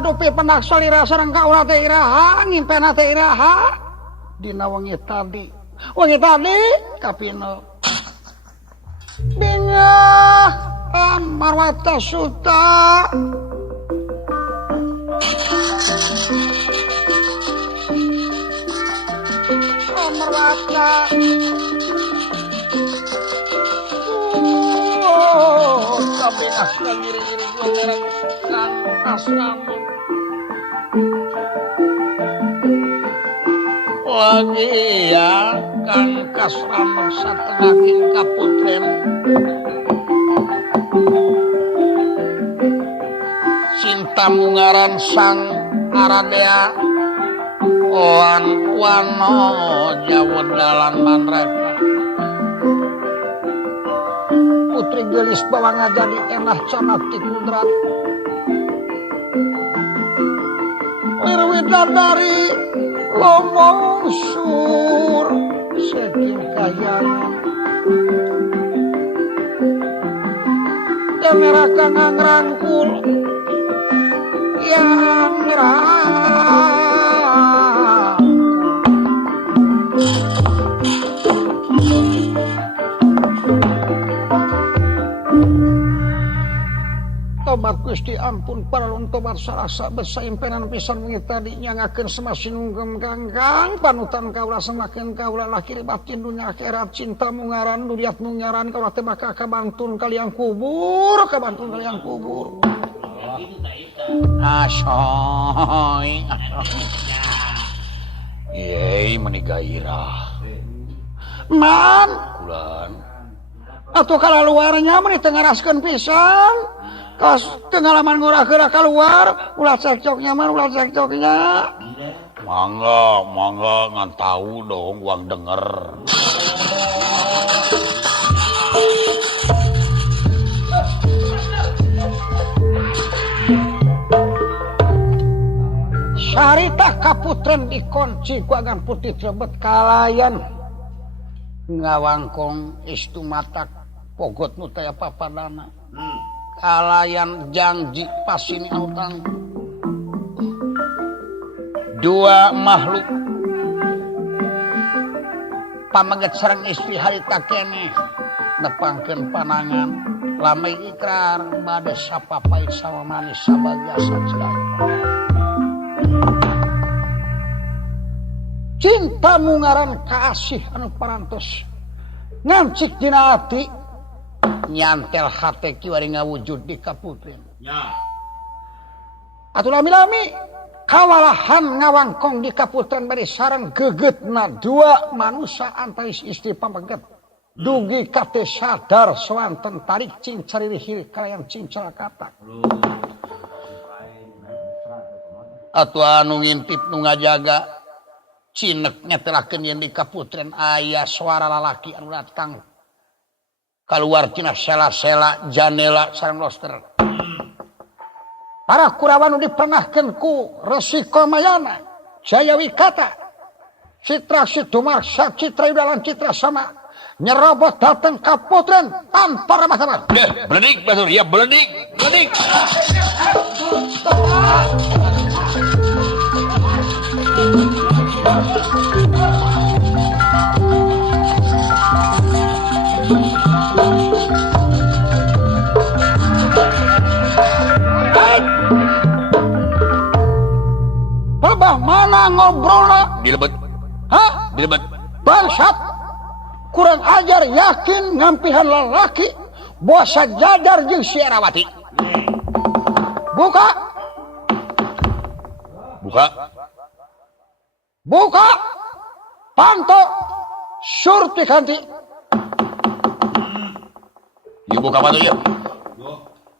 dupi pendak salira sareng kaula teh iraha ngimpena teh iraha dina wengi tadi kapino dingah marwata suta marwata tapi nak ngiri-ngiri gue ngarang kang asrama lagi ya kang kasrama satengahin kaputren cinta mungaran sang aradea oan wano jawab dalan manreka putri gelis bawang jadi enah canat di kudrat wirwidadari lomong sur seking kayangan kamera kang ngrangkul yang tobat Gusti ampun paralun tobat sarasa besaimpenan pisan wengi tadi nyangakeun semasinunggem ganggang panutan kaula semakeun kaula lahir batin dunya akhirat cinta mungaran duriat mungaran kaula teh maka kabantun kalian kubur asoy yeay meni gairah man kulan atuh kala luarnya meni teu ngaraskeun pisan kas tengalaman ngurah gerak keluar ulah cekcoknya mangga ngan tahu dong uang denger Sarita kaputren dikunci ku agan putih trebet kalayan ngawangkong istu matak pogot nu teh papadana kalayan janji pasini autang dua makhluk pamaget sareng istri harita keneh nepangkeun panangan lamai ikrar bade sapapai sama manis sabagasa cidai cinta mungaran kasih anu parantos ngancik dina ati nyantel hate kiwari ngawujud di kaputren atuh lami-lami kawalahan ngawangkong di kaputren bari sareng gegetna dua manusia antais istri pamaget dugi kate sadar swanten tarik cincaririhir kalayan cincal katak atuh anu ngintip nu ngajaga cinek ngetelakeun yen di kaputren aya suara lalaki anu datang keluar tina sela-sela janela sareng loster para kurawan dipernahkeun ku Resi Komayana Jaya Wikata Citra Situmarsa Citra Yudalan Citra Sama nyerobot datang kaputren tanpa ramah-ramah beledik batur ya beledik Babah mana ngobrolna dilebet bangsat kurang ajar yakin ngampihan lalaki bosa jadar jeung si Erawati buka panto surti kanti ieu buka panto ieu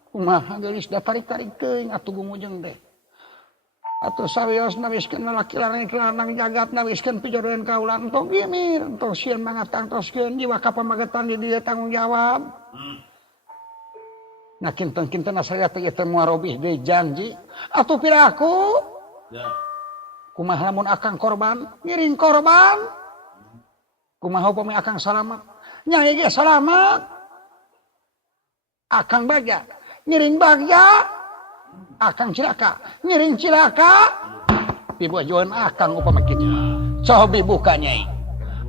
kumaha geus da tarik-tarik teuing atuh gumujeng teh atuh sawiosna wiskeun lalaki lanang jagatna wiskeun pijodohan kaula entong gimir entong sieun mangatangtoskeun jiwa kapamagetan di dieu tanggung jawab nah kinten-kinten saya teh teh muarobih deui janji atuh piraku kumaha lamun akang korban ngiring korban kumaha upami akang salamet nyai ge salamet akang bagja ngiring bagja Akang cilaka ngiring cilaka pibojoan akang upama kitu coba dibuka nyai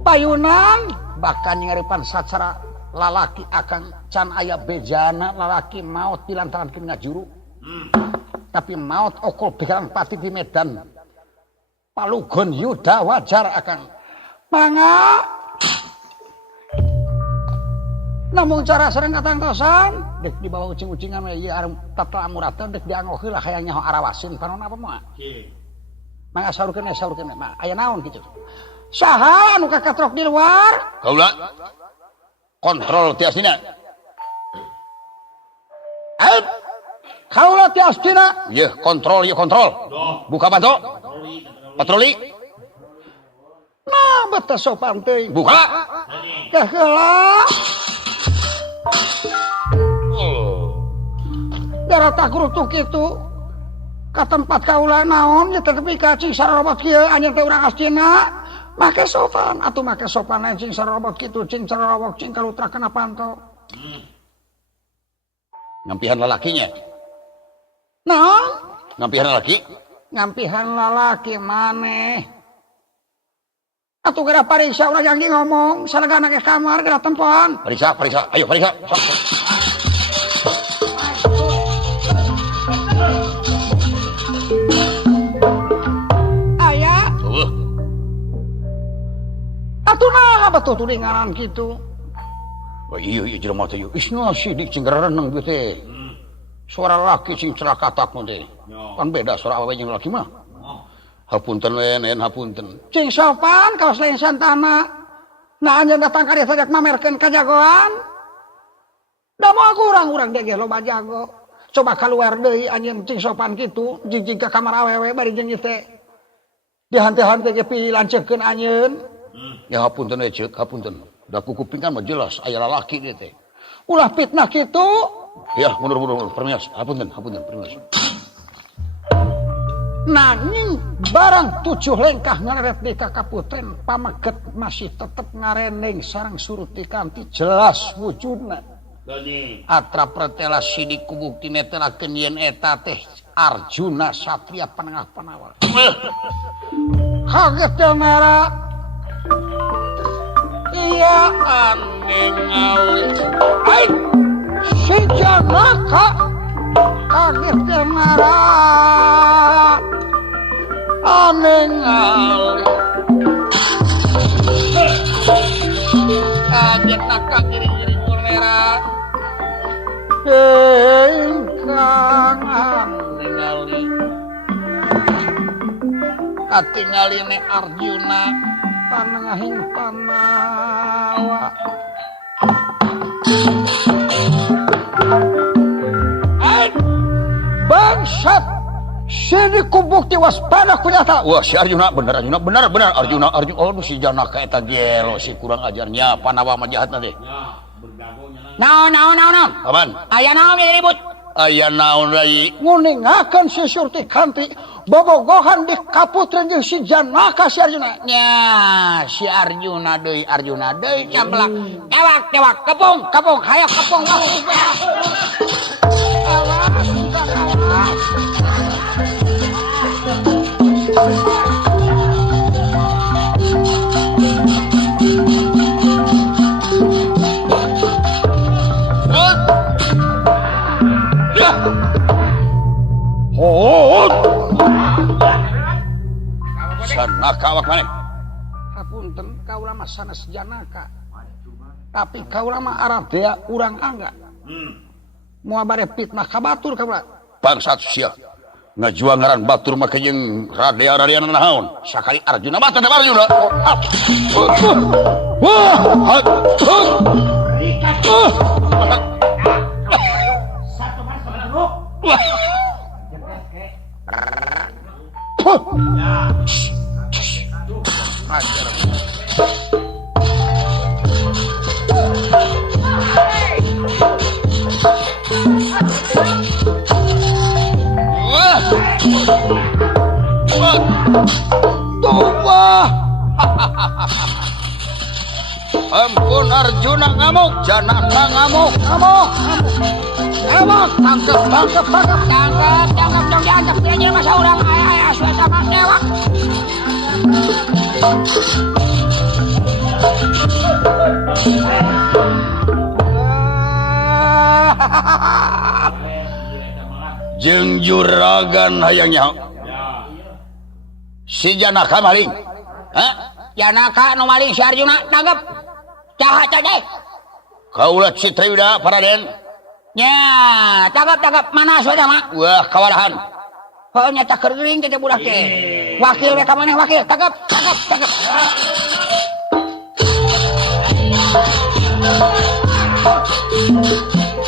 payunan bahkan ngaripan sacara lalaki akang can aya bejana lalaki maut dilantaran kena juru tapi maut okol pikiran pati di medan palugon yuda wajar akang mangga namun cara serang katangtosan dek dibawa ucing-ucingan ieu arem tata amurata dek dianggo heula hayang nyaho arawasin panon apa moal mangga saurkeun mah aya naon kitu saha anu kakatrok di luar kaula kontrol tias dina kaula tias dina ieu kontrol buka bantu patroli nah betes sopan teuing buka heula darah tak kurutuk itu ke tempat kaula naon ya tetapi kacing sarobot kieu anjeun teh urang astina make sopan atuh make sopan cing sarobot kitu cing sarobot cing kalutrakeun panto ngampihan lalakinya naon ngampihan lalaki ngampihan lalaki maneh atuh gara pariksa urang yang ngomong saragana ke kamar gara tempoan periksa ayo periksa sok. atuh nah betul tulinganan gitu oh iya jelema teh ieu isna sidik cing rereneng ieu teh suara laki cing celakatak teh kan beda suara awewe jeung laki mah hapunten we nen hapunten cing sopan kaos lain santana nah anjeun datang ka dieu sadek mamerkeun kajagoan da moal urang-urang ge loba jago coba keluar deui anjeun cing sopan kitu jig ka kamar awewe bari jeung ieu teh dihante-hante ge pilancekeun anjeun ya hapunten we ceuk hapunten da kuping kan mah jelas aya lalaki dieu teh ulah fitnah kitu ya mundur permias hapunten permias nanging barang 7 lengkah ngareret di kakaputen pamaget masih tetep ngareneng sareng suruti kanti jelas wujudna atra pretela sidik kubukti netelakeun yen eta teh Arjuna satria panengah panawar kaget mera iya aneh ngali si Janaka kaget mera aneh ngali kaget naka giring-giring kulera ingkang aneh ngali katingali ne Arjuna panengahing panawa bangsat sini kubukti waspada kunyata wah si Arjuna bener Arjuna oh si Janaka eta gelo si kurang ajarnya panawa mah jahatna teh naon aman aya naon ya ribut aya naon rai nguningakeun si Surti Kanti bobogohan di kaputreun jeung si Janaka si Arjuna nya si Arjuna deui camblak tewak kepung hayo kepung Janaka awak maneh hapunten kaula mah sanes Janaka tapi kaula mah aradea urang angga moal bare fitnah ka batur kaula bangsat sia ngajuang ngaran batur mah jeung radea naon sakali Arjuna mah tetep Arjuna ampun Arjuna ngamuk Janaka ngamuk Ewok, tangkep dong diantep aja masa orang ayah asuh sama ewok. Jeung juragan hayangnya si Janaka maling. Hah? Janaka nu maling si Arjuna tanggep. Caha deh. Kaula Citrewida Paraden. Nya, tanggep mana sudah mah? Wah, kawalahan. Heuh nya tak kering teh budak teh. Wakil we ka maneh wakil, tanggep.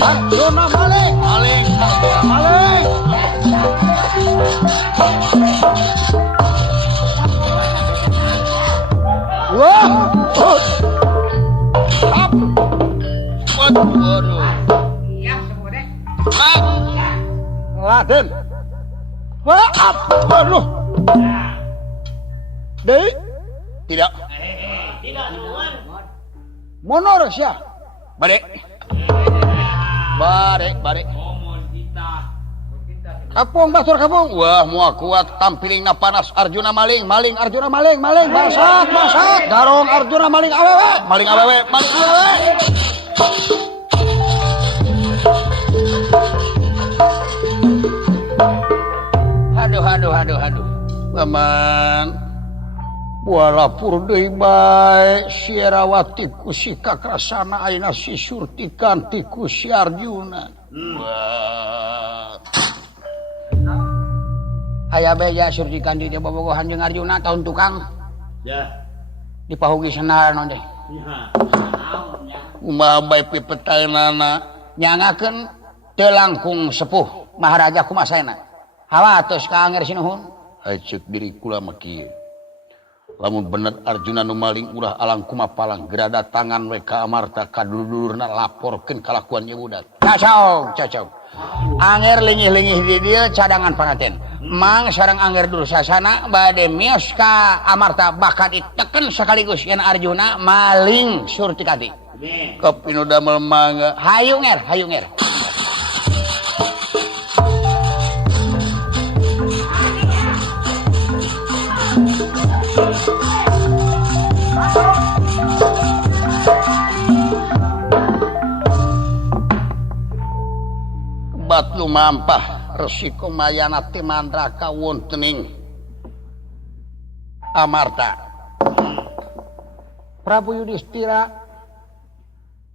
Arjuna maling. Wah. Up. Waduh. Raden. Wah, aduh. Deui. Tidak. Monor sia. Bare. Kapung batur kapung. Wah, moal kuat tampilingna panas Arjuna maling. Arjuna maling. Basat. Garong Arjuna maling awewe. Maling awewe. Aduh. Paman, Walapur deui bae Sierawati ku si Kakrasana ayeuna si Surtikan ti ku si Arjuna. wah. Aya beja Surtikan di bobogohan jeung Arjuna tahun tukang. Ya. Dipahugi sanaran teh. Kumaha bae pipetaenana. Nyangakeun teu langkung sepuh Maharaja kumasana. Hawatos ka anger sinuhun. Haceuk diri kula mah kieu. Lamun bener Arjuna nu maling ulah alang kumapalang gerada tangan we ka Amarta kadulurna laporkeun kalakuan ieu budak. Cacau. Anger lingih-lingih di dieu cadangan pangaten. Mang sareng anger Dursasana bade mios ka Amarta bakal diteken sekaligus yen Arjuna maling Surtikati. Kopi nu damel mangga. Hayu nger. Bat lumampah resiko mayana ti mandraka wontening Amarta. Prabu Yudhistira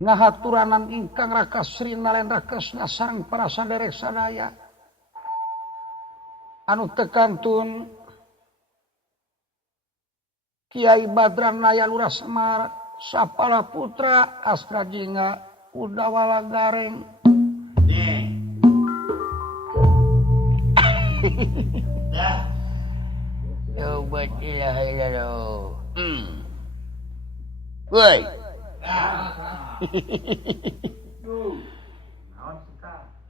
ngahaturanan ingkang Raka Sri Nalendra Kresna sareng para saderek sadaya anu tekantun Kiai Badran Naya Lurah Semar Sapala Putra Astra Jingga Udawala Gareng. Obat ilaha illallah. Woi.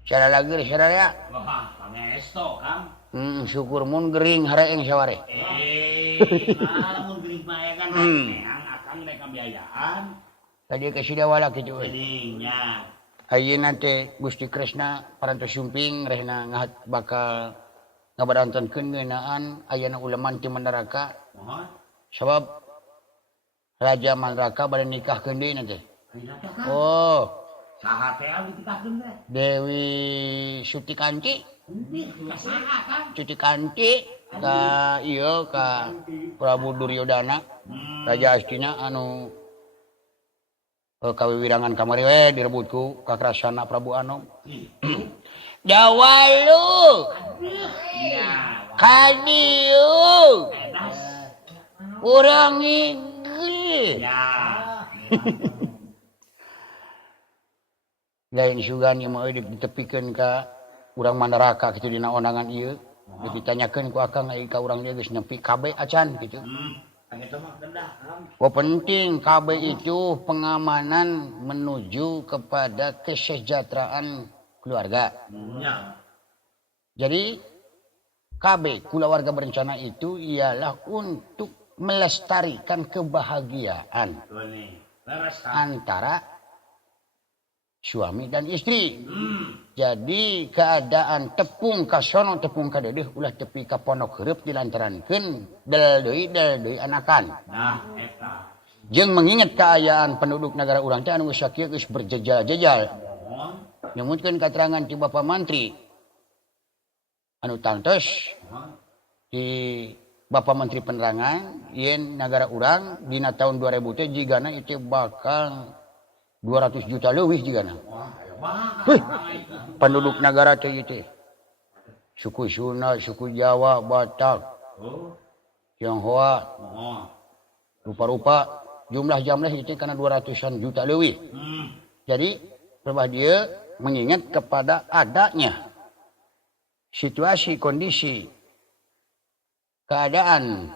Cara lagi ya. Wah, pangesto, Kang. Syukur mun gering hareeng saware. Lamun geuning mah kan akan mereka biayaan. Tadi ke Sidawala kitu we. Geuning Ayeuna teh Gusti Kresna parantos sumping rehna bakal ngabadantenkeun ngeunaan ayeuna uleman ti Mandaraka. Mohon. Sabab Raja Mandaraka bade nikahkeun deui nanti. Oh, Saha teh ditikahkeun teh? Dewi Sutikanti. Saha kan? Sutikanti ka ieu ka Prabu Duryodana. Raja Astina anu kawiwirangan kamari we direbutku Kakrasana Prabu Anom. Dawalu. Kadiu. Urang ngigil. Ya. Lain sugani mah ditepikeun ka urang Mandaraka kitu dina onangan ieu. Ditanyakeun ku akang ai ka urang dia geus nepi kabeh acan kitu. Itu mah kendah, Kang. Oh penting KB itu pengamanan menuju kepada kesejahteraan keluarga. Ya. Jadi KB keluarga berencana itu ialah untuk melestarikan kebahagiaan Tuh nih. Leres, Kang. antara suami dan istri. Jadi keadaan tepung ka sono tepung ka dedeh ulah tepi ka pondok heureuk dilantarankeun del deui anakan. Nah, eta. Jeung mengingat keadaan penduduk negara urang teh anu geus sakieu geus berjejal-jejal. Mohon. Nyamutkeun keterangan ti Bapak Mantri anu tangtos di Bapak Menteri Penerangan yen negara urang dina tahun 2000 teh jigana itu bakal 200 juta leuwih jigana. Penduduk negara teh ieu teh. Suku Sunda, suku Jawa, Batak, Tionghoa, rupa-rupa jumlah itu karena 200-an juta leuwih. Jadi perbah dia mengingat kepada adanya situasi kondisi keadaan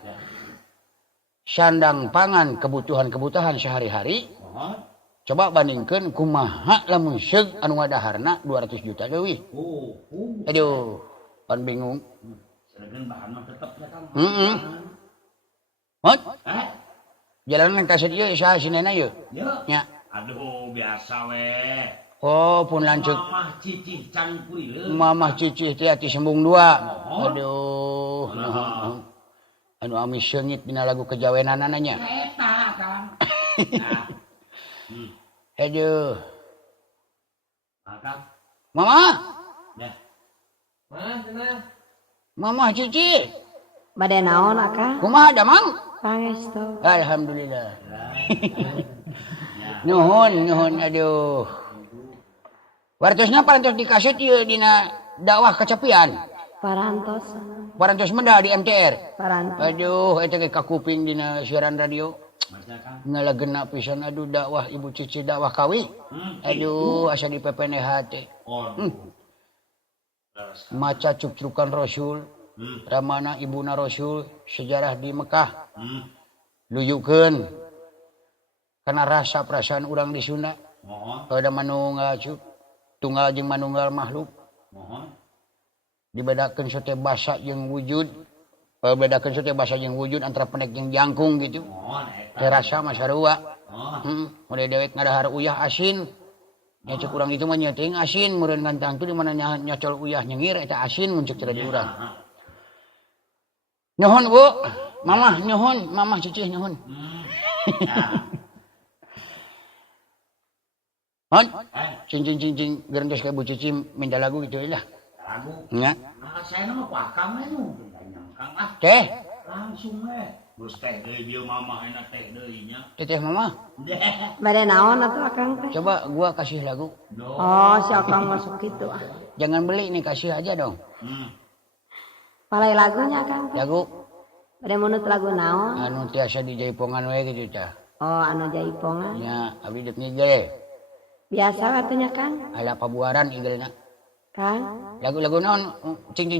sandang pangan kebutuhan sehari-hari. Coba bandingkan kumaha lamun seug anu ngadaharna 200 juta leuwih. Aduh, pan bingung. Sedangkan bahan mah tetep ya Kang. Hot? Jalanan ka dieu saha sinena ieu? Nya. Aduh, biasa we. Oh, pun lanceuk. Mamah cicih can kuileun. Mamah cicih teh ati sembung dua. Aduh. Anu amis seungit dina lagu kejawenanana nya. Eta Kang. Aduh. Akang. Mama, Dah. Mama Cici. Bade naon Akang? Kumaha damang? Pangestu. Alhamdulillah. Nuhun, aduh. Wartosna parantos dikaset ieu dina dakwah kecapian. Parantos menda di MTR. Parantos. Aduh, eta ge kakuping dina siaran radio. Baca Kang. Ngalagena pisan aduh dakwah Ibu Cici dakwah kawi. Aduh, asa di PPNH teh. Maca cuk-cukan Rasul. Ramana ibuna Rasul, sejarah di Mekah. Luyukeun karena rasa perasaan orang di Sunda. Ada manunggal cuk, tunggal jeung manunggal makhluk. Dibedakeun sote basa jeung wujud. Bedakeun sote basa jeung wujud antara pendek jeung jangkung gitu. Teh rasa mah sarua. Mulai dewek ngadahar uyah asin. Nya cek urang itu mah nyeting asin, meureun ngantang tuh di mana nyacol uyah nyengir eta asin mun cek di urang. Nyuhun Bu, Mamah nyuhun, Mamah Cici nyuhun. Hon, cincin gerentos kayak Bu Cici minta lagu gitu lah. Lagu. Nya. Saya nama Pak Kang anu. Kang Teh, langsung we. Geus teh deui bieu mamah enak teh deui nya. teteh Mamah. Bade naon atuh Akang teh? Coba gua kasih lagu. Oh, si Akang masuk gitu ah. Jangan beli nih, kasih aja dong. Palai lagunya Akang teh. Lagu Bade munut lagu naon? anu tiasa di jaipongan we gitu tah. Oh, anu jaipongan. Nya abdi deuk ngigel. Biasa atunya Kang. Ala pabuaran igelna. Kang, Lagu-lagu naon? Cing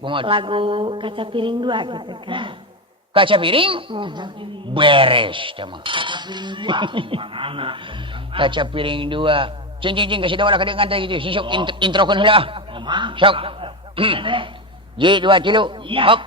kumaha? lagu kaca piring 2 gitu Kang. Kaca piring? Beres tah mah. Kaca piring 2. Cing kasih dawa ka dengan teh gitu. Sok introkeun heula ah. Sok. Ji 2 3. Hop.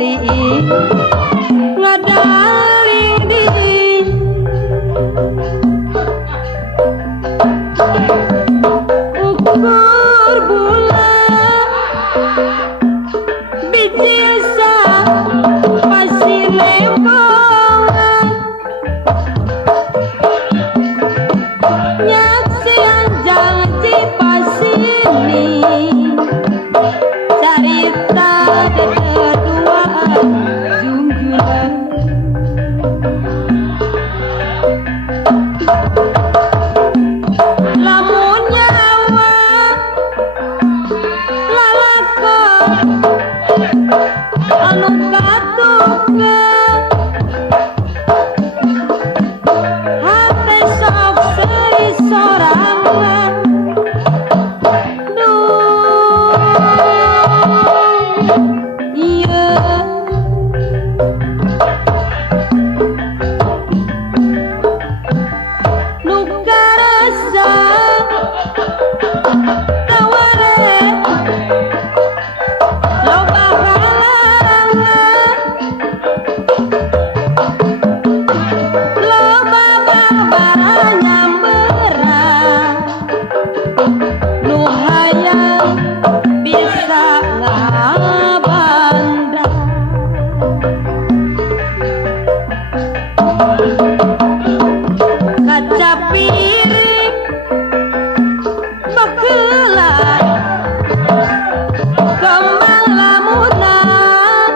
peti ngadaling diri ukur bulan biji sa pasilembangan nyaksian jangan cipasini cerita keduaan jungjulan lamun nyawa lalakon anu katuke hati sok seisorangan iya nu karasa taware loba halangan loba babara nyamberang nu hayang bisa ngabandang kaca piring bakelan kembang lamunan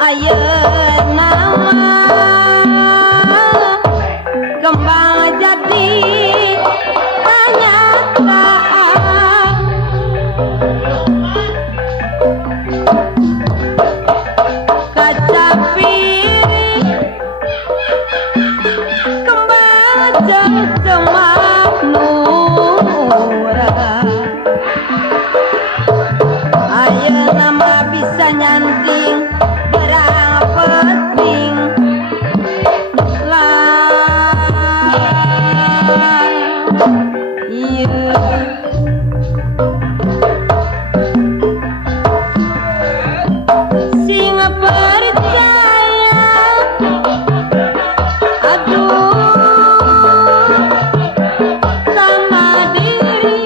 ayeuna mah kembang jadi kenyataan kaca piring kembang jengkemak nurang ayeuna mah bisa nyanting berang penting lah iya sing percaya aduh sama diri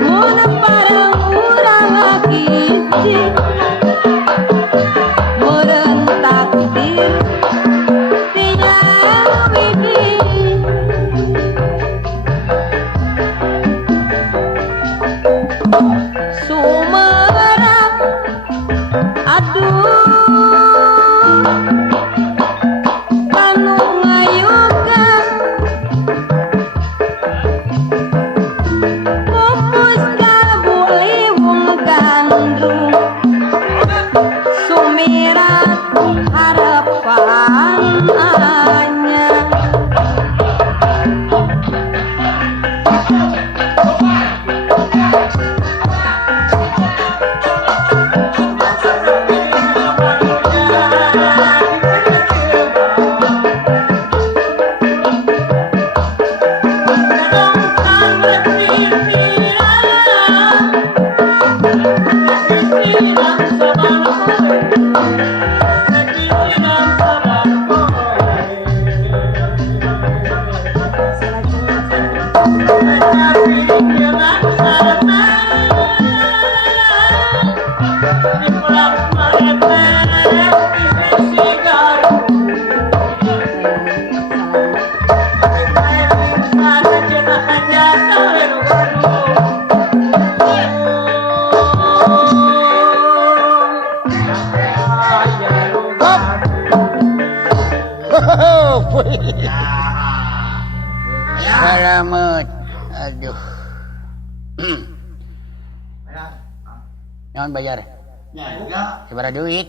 mun parang urang hiji meureun takdir tinggal widi sumerang aduh anu ngayugan pupus kabuliwung gandrung sumirat harapan anyar Selamat. Aduh. Nyaman bayar. Ya, Seberapa duit?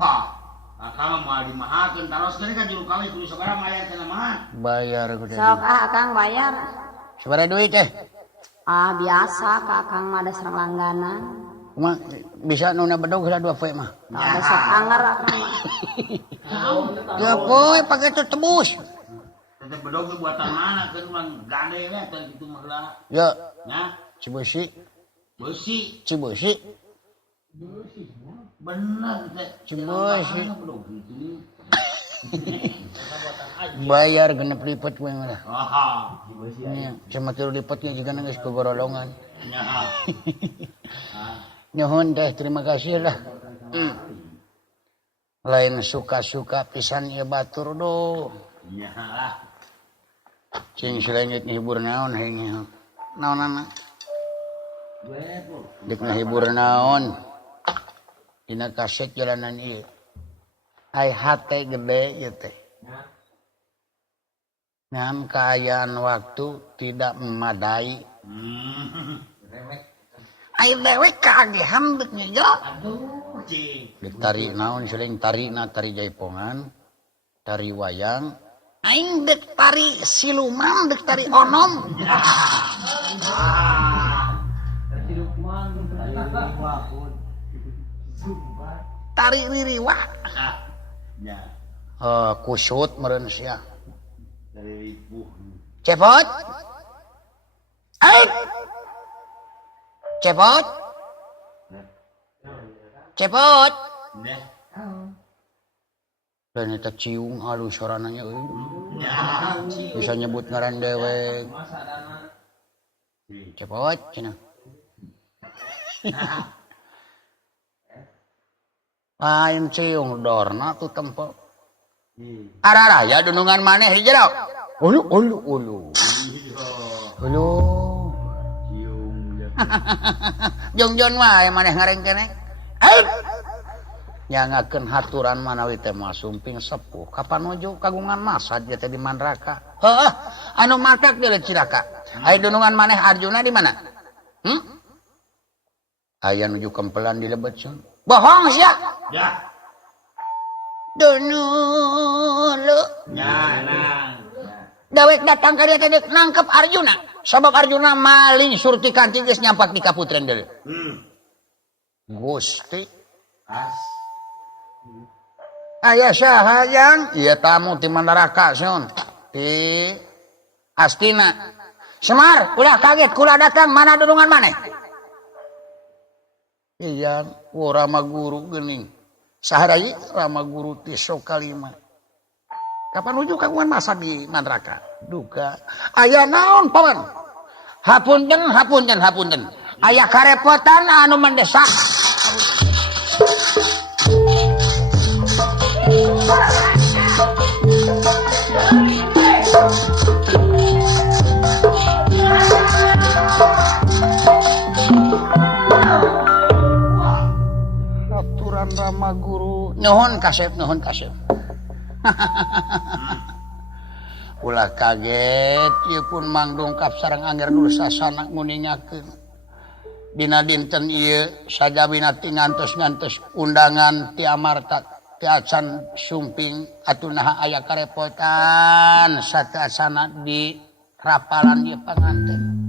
ha. Akang mah dimahakeun taros gini kan juru kali kudu sabaraha mayar teh mah. Bayar gede. sok akang bayar Seberapa duit teh? biasa kakang mah ada serang langganan Cuma bisa nuna bedog lah 2 poe mah. ada sok anger akang mah Ya poe pakai itu tebus. Tetep bedog buatan mana kan mang gade we teh kitu mah heula. Ya, Nya, Cibusi, beusi. Cibusi. Bener teh. Cibusi. Bedog kitu. Bayar genep lipat we mah. Aha. Nya, cuma 3 lipatnya juga geus kegorolongan. Nya. Nyuhun teh, terima kasih lah. Lain suka-suka pisan ieu batur do. Nya lah. Cing silengit ngehibur naon heunya. Naonana? Dik ngehibur naon? Dina kaset jalanan ieu. Ai hate gede ieu teh. Ngan kaayaan waktu tidak memadai. Ai dewek kagehan deuk nya jero. Aduh, cing. Dik tari naon sileng tarina tari jaipongan, tari wayang. Aing dek tari siluman, dek tari onom. Tari ririwah. Ya. Kusut meureun sia. Dari ripuh. Cepot. Ai. Cepot. Cepot. Ya. Dan eta ciung halus sorananya euy. Ya. Bisa nyebut ngaran dewek. Cepot cenah. Lain ciung dorna tu tempo. Araraya dunungan maneh hijrau. Ulu. Jongjon wae maneh ngareng keneh. Nyangakeun haturan manawi teh mah sumping sepuh. Kapan nuju kagungan masad ieu teh di Mandraka. Heuh, anu matak di Cilaka. Aya dunungan maneh Arjuna di mana? Aya nuju kempelan di Lebetsun. Bohong sia. Ya. Dunulu. Ya, nah. Dawek datang ka dieu teh nangkep Arjuna. Sabab Arjuna maling surti kanti geus nyampak di kaputren deui. Gusti. As. Aya saha yang ieu tamu ti Mandaraka son. Ti Astina. Semar, ulah kaget kula datang mana dunungan maneh? Iya, Rama Guru geuning. Saha deui Rama Guru ti Sokalima. Kapan nuju kagungan masa di Mandraka? Duka. Aya naon paman? Hapunten. Aya karepotan anu mendesak. Aturan Rama Guru. Nuhun kasep. Ulah kaget, ieu pun mangdongkap sareng angger dulu sasana nguningakeun. Dina dinten ieu sajabina ti ngantos undangan ti Amarta ti acan sumping atunaha aya karepotan sateasana di rapalan ieu panganten.